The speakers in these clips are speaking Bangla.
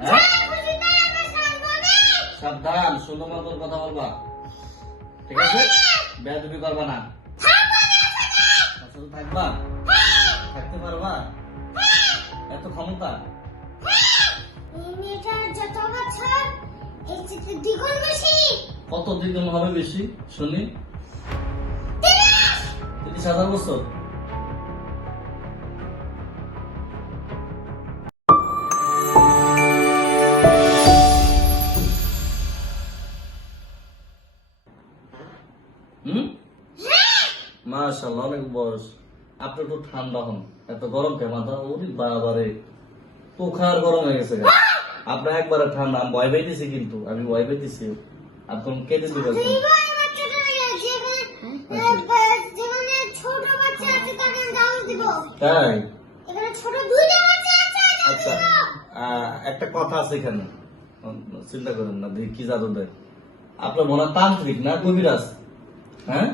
হ্যাঁ? সাবধান কথা বলবা। ঠিক আছে? বেয়াদবি করবা না। থাকবা? থাকতে পারবা? এত ক্ষমতা? কত দ্বিগুণ হবে বেশি? শুনি। তিরিশ হাজার বছর? বয়স। আপনি একটু ঠান্ডা হন। এত গরম কে মাথা ওরে বাবারে পোখার গরম হয়ে গেছে গা। আপনার একবারে ঠান্ডা। আমি ভয় পাইতেছি কিন্তু। আমি ভয় পাইতেছি। আপনি কেটে দিবেন দিব। তাই? এখানে ছোট দুইটা বাচ্চা আছে আচ্ছা। আহ, একটা কথা আছে এখানে। চিন্তা করেন না দেখি কি জাদু দেয়। আপনার মনে হয় তান্ত্রিক না কবিরাজ? হ্যাঁ?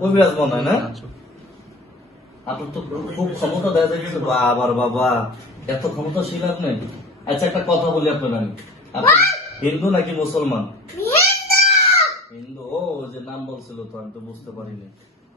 মনে হয় না? আপনার তো খুব ক্ষমতা বাবার বাবা এত ক্ষমতাশীল আপনি? আচ্ছা একটা কথা বলি আপনার আমি। হিন্দু নাকি মুসলমান? হিন্দু! ও যে নাম বলছিল তো আমি তো বুঝতে পারিনি।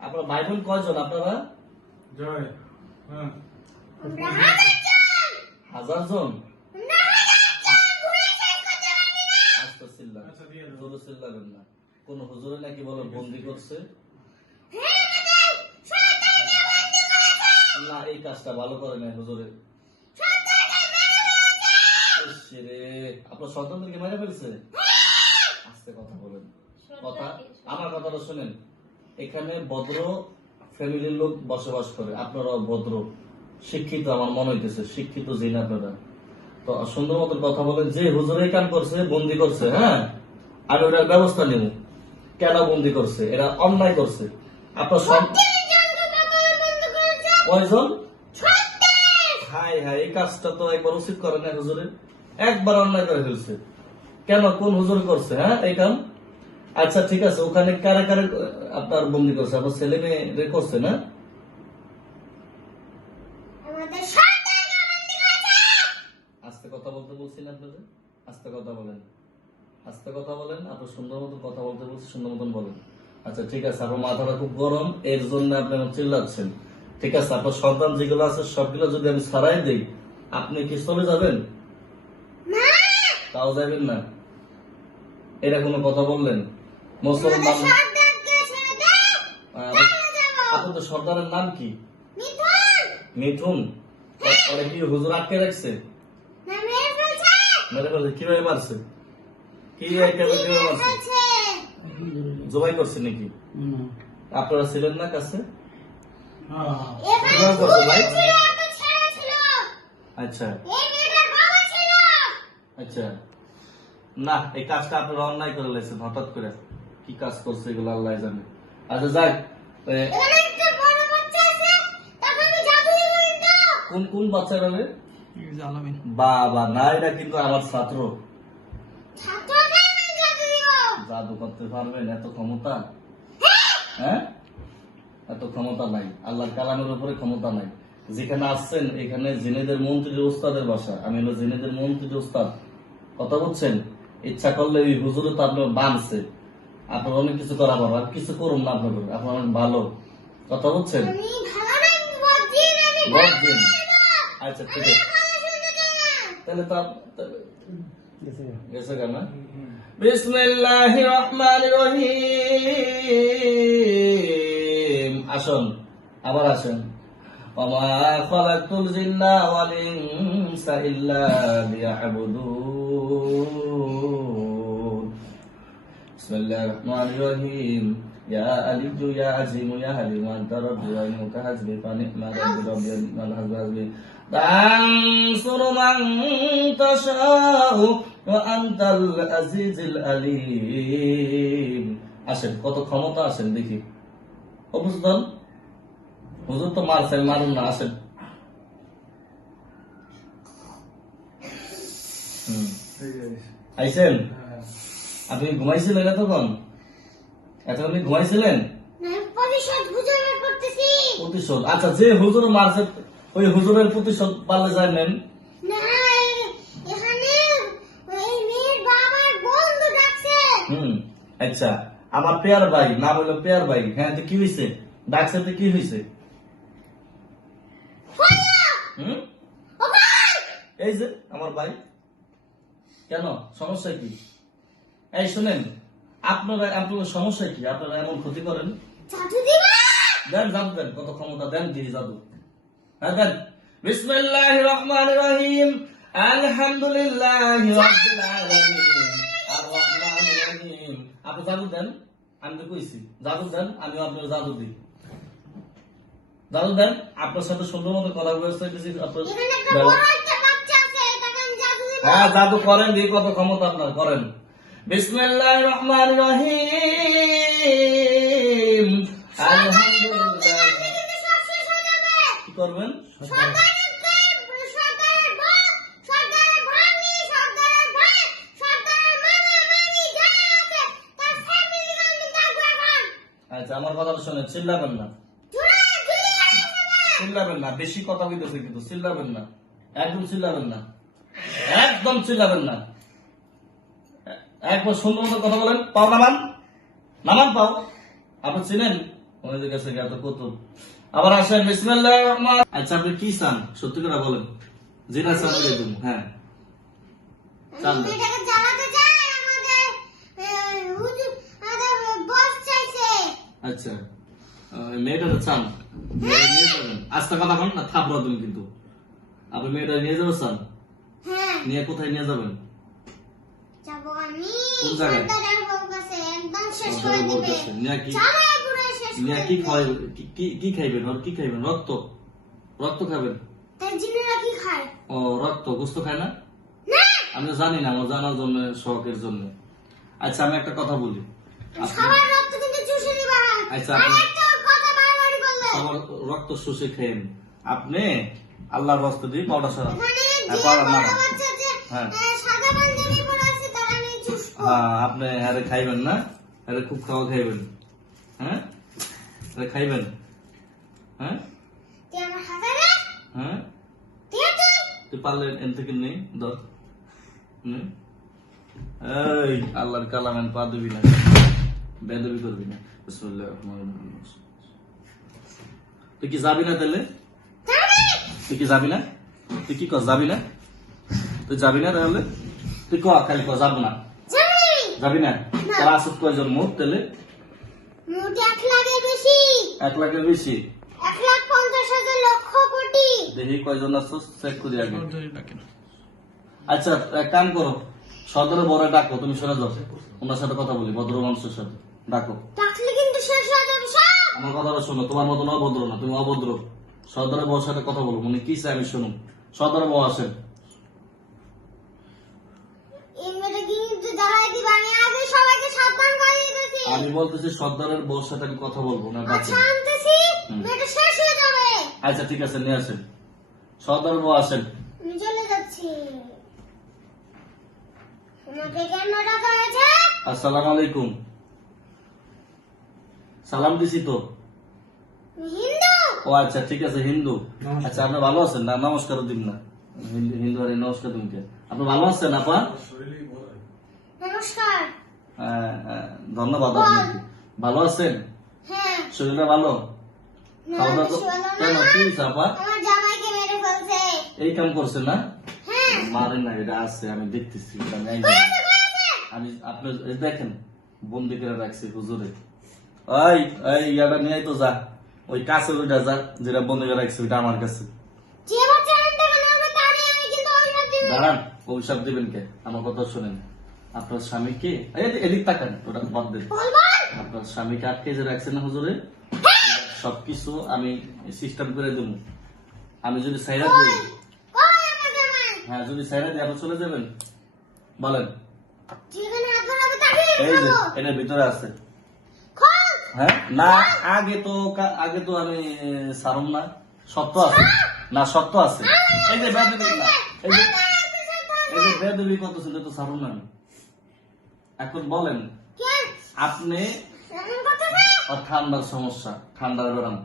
আপনার ভাই বোন কয়জন আপনারা? জয়। হ্যাঁ। আমরা হাজারজন? হাজার জন আচ্ছা, দিয়ে না। কোন হুজুরে নাকি বলে বন্দি করছে? না এই কাজটা ভালো করে নাই হুজুরে। আপনার সন্তানদেরকে মেরে ফেলছে? আস্তে কথা বলেন। কথা? আমার কথাটা শুনেন। এখানে ভদ্র ফ্যামিলির লোক বসবাস করে। আপনারাও ভদ্র। শিক্ষিত আমার মনে হইতেছে। শিক্ষিত জিন আপনারা তো সুন্দর মতো কথা বলেন। যে হুজুরে কাম করছে বন্দি করছে হ্যাঁ? আমি ওটার ব্যবস্থা নেব। কেন বন্দি করছে? এরা অন্যায় করছে। আপনার কয়জন? হাই হাই এই কাজটা তো একবার উচিত করে না হুজুরে। একবার অন্যায় করে ফেলছে। কেন? কোন হুজুর করছে হ্যাঁ এই কাম? আচ্ছা ঠিক আছে ওখানে কারে কারে আপনার বন্দি করছে? আপনার ছেলে মেয়ে করছে না? আস্তে কথা বলতে বলছি না আপনাদের? আস্তে কথা বলেন। আস্তে কথা বলেন আপনার সুন্দর মতন কথা বলতে বলছি সুন্দর মতন বলেন। আচ্ছা ঠিক আছে আপনার মাথাটা খুব গরম এর জন্য আপনি চিল্লাচ্ছেন। ঠিক আছে আপনার সন্তান যেগুলো আছে সবগুলো যদি আমি ছাড়াই দিই আপনি কি চলে যাবেন? তাও যাবেন না। এটা কোনো কথা বললেন? মুসলমান আপনাদের সর্দারের নাম কি? মিথুন মিঠুন? ওরা কি হুজুর আটকে রাখছে? না মেরে ফেলছে। কীভাবে মারছে? কি কীভাবে মারছে? জবাই করছে নাকি? আপনারা ছিলেন না কাছে? আচ্ছা। বাবা ছিল। আচ্ছা। না এই কাজটা আপনারা অন্যায় করে লাইছেন হঠাৎ করে। কি কাজ করছে এগুলো আল্লাহ জানে। আচ্ছা যাক এ, এখানে একটা বড় বাচ্চা আছে তাকে আমি জাদু দিব। কিন্তু কোন কোন বাচ্চা রবে বাবা না এটা কিন্তু আমার ছাত্র। জাদু করতে পারবেন এত ক্ষমতা? হ্যাঁ? এত ক্ষমতা নাই। আল্লাহর কালামের উপরে ক্ষমতা নাই। যেখানে আসছেন এখানে জিনেদের মন্ত্রীর উস্তাদের বাসা। আমি হলো জিনেদের মন্ত্রীর উস্তাদ কথা বলছেন? ইচ্ছা করলে ওই হুজুরে তো আপনার বানছে। আপনার অনেক কিছু করা পারব আর কিছু করুন না আপনার আপনার অনেক ভালো। কথা বলছেন? আচ্ছা ঠিক আছে। তাহলে তো গেছে কেন বিসমিল্লাহির রহমানির রহিম। আসুন আবার আসুন وما خلقت الجن والإنس إلا ليعبدون بسم الله الرحمن الرحيم يا أليد يا عزيم يا حليم أنت ربي وإنك حسبي فنعم ربي ربي نعم الحسب حسبي تنصر من تشاء وأنت العزيز العليم আসেন কত ক্ষমতা আসেন দেখি অবুঝদন হুজুর তো মারছেন মারুন না আসেন। হুম। আইছেন আপনি ঘুমাইছিলেন এতক্ষণ? এতক্ষণ ঘুমাইছিলেন? প্রতিশোধ বুঝানোর করতেছি। প্রতিশোধ? আচ্ছা যে হুজুর মারছে ওই হুজুরের প্রতিশোধ পারলে জানেন না এ- এখানে এই মেয়ের বাবার বন্ধু ডাকছে। হুম আচ্ছা। আমার পেয়ার ভাই নাম হলো পেয়ার ভাই। হ্যাঁ তো কি হয়েছে ডাকছে তো কি হয়েছে এই যে আমার ভাই। কেন? সমস্যা কি? এই শুনেন আপনারা আপনাদের সমস্যা কি? আপনারা এমন ক্ষতি করেন? দেন জাদু দেন কত ক্ষমতা দেন জাদু। হ্যাঁ দেন। বিসমিল্লাহ রহমান রহিম। আলহামদুলিল্লাহ রাব্বিল আলামিন। আর রহমান রহিম। আপনি জাদু দেন? আমি তো কইছি জাদু দেন আমি আপনার জাদু দিই। জাদু দেন আপনার সাথে সুন্দর মতো কথা দিব হ্যাঁ জাদু করেন দিয়ে কত ক্ষমতা আপনার করেন বিসমিল্লাহ রহমান রহিম কি করবেন। আচ্ছা আমার কথাটা শুনে চিল্লাবেন না। চিল্লাবেন না বেশি কথা বলতেছে কিন্তু চিল্লাবেন না। একদম চিল্লাবেন না। একদম চিল্লাবেন না। একবার সুন্দর মতো কথা বলেন পাও নামান? নামান পাও। আপনি চিনেন? ওই যে গেছে এত কত আবার আসেন বিসমিল্লাহ রহমান। আচ্ছা আপনি কি চান? সত্যি করে বলেন। যেটা চান হ্যাঁ। চান। আচ্ছা। মেয়েটা চান। নিয়ে যাবেন। আস্তে কথা না থাপড়া তুমি কিন্তু। আপনি মেয়েটা নিয়ে যাবেন চান? হ্যাঁ, নিয়ে কোথায় নিয়ে যাবেন? কোন জায়গায়? কি- খাইবেন? কি খাইবেন? রক্ত? রক্ত খাবেন? ও রক্ত। গোস্ত খায় না? আমি জানি না আমার জানার জন্য শখের জন্য। আচ্ছা আমি একটা কথা বলি। আচ্ছা, আর আপনি- একটা কথা বারবারই বলবে। আমার রক্ত শুষে খেয়েন আপনি আল্লাহর বস্ত দিয়ে পাউডার হ্যাঁ, পাউডার হ্যাঁ। হ্যাঁ আপনি আরে খাইবেন না আরে খুব খাওয়া খাইবেন। হ্যাঁ? আরে খাইবেন। হ্যাঁ? হ্যাঁ? তুই পারলে এন থেকে নেই ধর। এই আল্লাহর কালামেন পা দিবি না। বেদবি করবি না। বিসমিল্লাহির রহমানির রহিম। তুই কি যাবি না তাহলে? তুই কি যাবি না? তুই কি কর যাবি না? তুই যাবি না তাহলে? তুই ক খালি ক যাব না। যাবি? না? তার আসত কয়জন মুখ তাহলে? এক লাখের বেশি। এক লাখের বেশি? এক লাখ পঞ্চাশ হাজার লক্ষ কোটি। দেখি কয়জন আসছো চেক করি আগে। আচ্ছা এক কাম করো সদরে বড় ডাকো তুমি সরে যাও। ওনার সাথে কথা বলি ভদ্র মানুষের সাথে। ডাকো ডাকলে কিন্তু শেষ হয়ে যাবে সব। আমার কথাটা শোনো তোমার মতন অভদ্র না তুমি অভদ্র। সদরে বউর সাথে কথা বলো উনি কি চাই আমি শুনুন। সদরে বউ আসেন। আমি বলতেছি সর্দারের বউর সাথে আমি কথা বলব না আচ্ছা আচ্ছা ঠিক আছে নিয়ে আসেন। সর্দারের বউ আসেন। চলে যাচ্ছি। হয়েছে? আসসালামু আলাইকুম। সালাম দিছি তো। ও আচ্ছা ঠিক আছে হিন্দু। আচ্ছা আপনি ভালো আছেন? না নমস্কার দিন না। হিন্দু হিন্দু আরে নমস্কার দিন কে আপনি ভালো আছেন আপা। নমস্কার। হ্যাঁ, হ্যাঁ, ধন্যবাদ আপনাকে। ভালো আছেন? হ্যাঁ। শরীরটা ভালো? খাওয়া দাওয়া কেন কি আপা? আমার জামাইকে মেরে ফেলছে। এই কাম করছে না? হ্যাঁ। মারেন না এটা আছে আমি দেখতেছি। আমি আপনি দেখেন বন্দি করে রাখছি হুজুরে। ওই এই ইয়াটা নিয়ে তো যা ওই কাছে ওইটা যা যেটা বন্দি করে রাখছি ওইটা আমার কাছে দাঁড়ান অভিশাপ দিবেন কে আমার কথা শুনেন আপনার স্বামীকে এদিক- তাকান ওটা বাদ দেন আপনার স্বামীকে আটকে যে রাখছেন হুজুরে সবকিছু আমি সিস্টেম করে দেবো আমি যদি সাইরা দিই হ্যাঁ যদি সাইরা দিই আপনি চলে যাবেন বলেন এই যে এটার ভিতরে আছে হ্যাঁ? না আগে তো আগে তো আমি সারম না। সত্য আছে? না সত্য আছে। এই যে বেদবি না এই যে বেদবি কত ছিল তো সারম না এখন বলেন আপনি ঠান্ডার সমস্যা ঠান্ডার গরম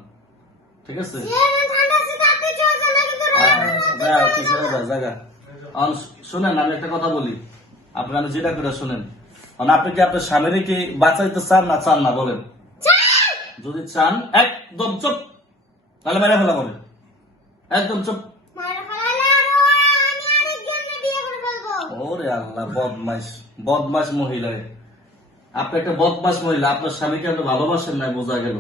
ঠিক আছে? যে এমন ঠান্ডা আছে তাকে চলে নাকি যাও, কিশোরের ভাই, জাগা। এখন শুনেন আমি একটা কথা বলি। আপনি আমি যেটা করে শুনেন। আপনি কি আপনার স্বামীর কি বাঁচাইতে চান না চান না বলেন। যদি চান একদম চুপ। তাহলে মেরে ফেলা বলেন একদম চুপ। করে ওরে আল্লাহ বদমাইশ বদমাইশ মহিলা আপনি একটা বদমাস মহিলা আপনার স্বামীকে আপনি ভালোবাসেন না বোঝা গেল।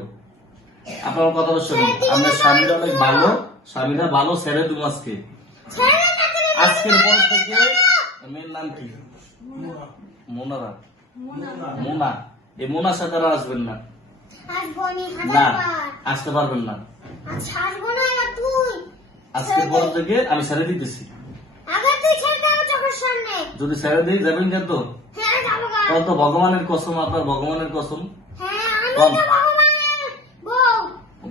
আপনার কথাটা শুনুন আপনার স্বামীরা অনেক ভালো স্বামীরা ভালো ছেড়ে দু আজকে। আজকের পর থেকে মেয়ের নাম কি? মোনারা। মোনা। এই মোনার সাথে আসবেন না। না আসতে পারবেন না। আজকের পর থেকে আমি ছেড়ে দিতেছি। যদি ছেড়ে দিই যাবেন কেন তো? তো ভগবানের কসম আপনার ভগবানের কসম। হ্যাঁ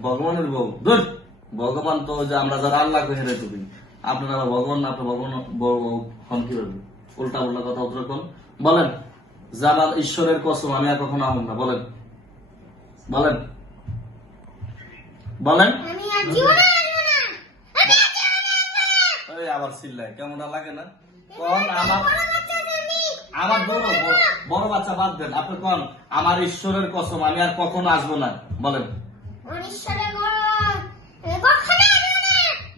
ভগবানের বউ। দূর ভগবান তো যে আমরা যারা আল্লাহ কে হেরে তুমি আপনারা আবার ভগবান না আপনার ভগবান বউ হন কীভাবে? উল্টা উল্টা কথা উত্তর বলেন যে আমার ঈশ্বরের কসম আমি আর কখনো আহম না বলেন। বলেন। বলেন। ওই আবার চিল্লায়। কেমন লাগে না? কোন আমার আমার বড় বড় বাচ্চা বাদ দেন। আপনি কোন? আমার ঈশ্বরের কসম আমি আর কখনো আসব না। বলেন।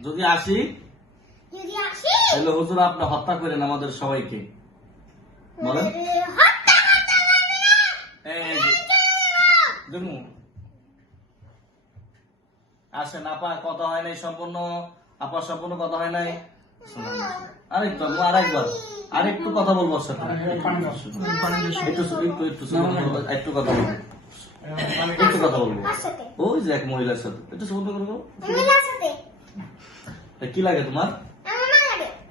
যদি আসি? তাহলে হুজুর আপনি হত্যা করেন আমাদের সবাইকে। বলেন। এই আসেন, আপা, কথা হয় নাই সম্পূর্ণ? আপা, সম্পূর্ণ কথা হয় নাই? আরেকটু আরেকবার। আরেকটু কথা বলব একটু কথা বলব। কি লাগে তোমার?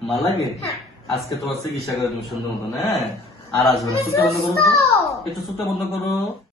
মা লাগে। আজকে তোমার চিকিৎসা করে তুমি সুন্দর মতন হ্যাঁ? আর আসবে একটু চুপটা বন্ধ করো।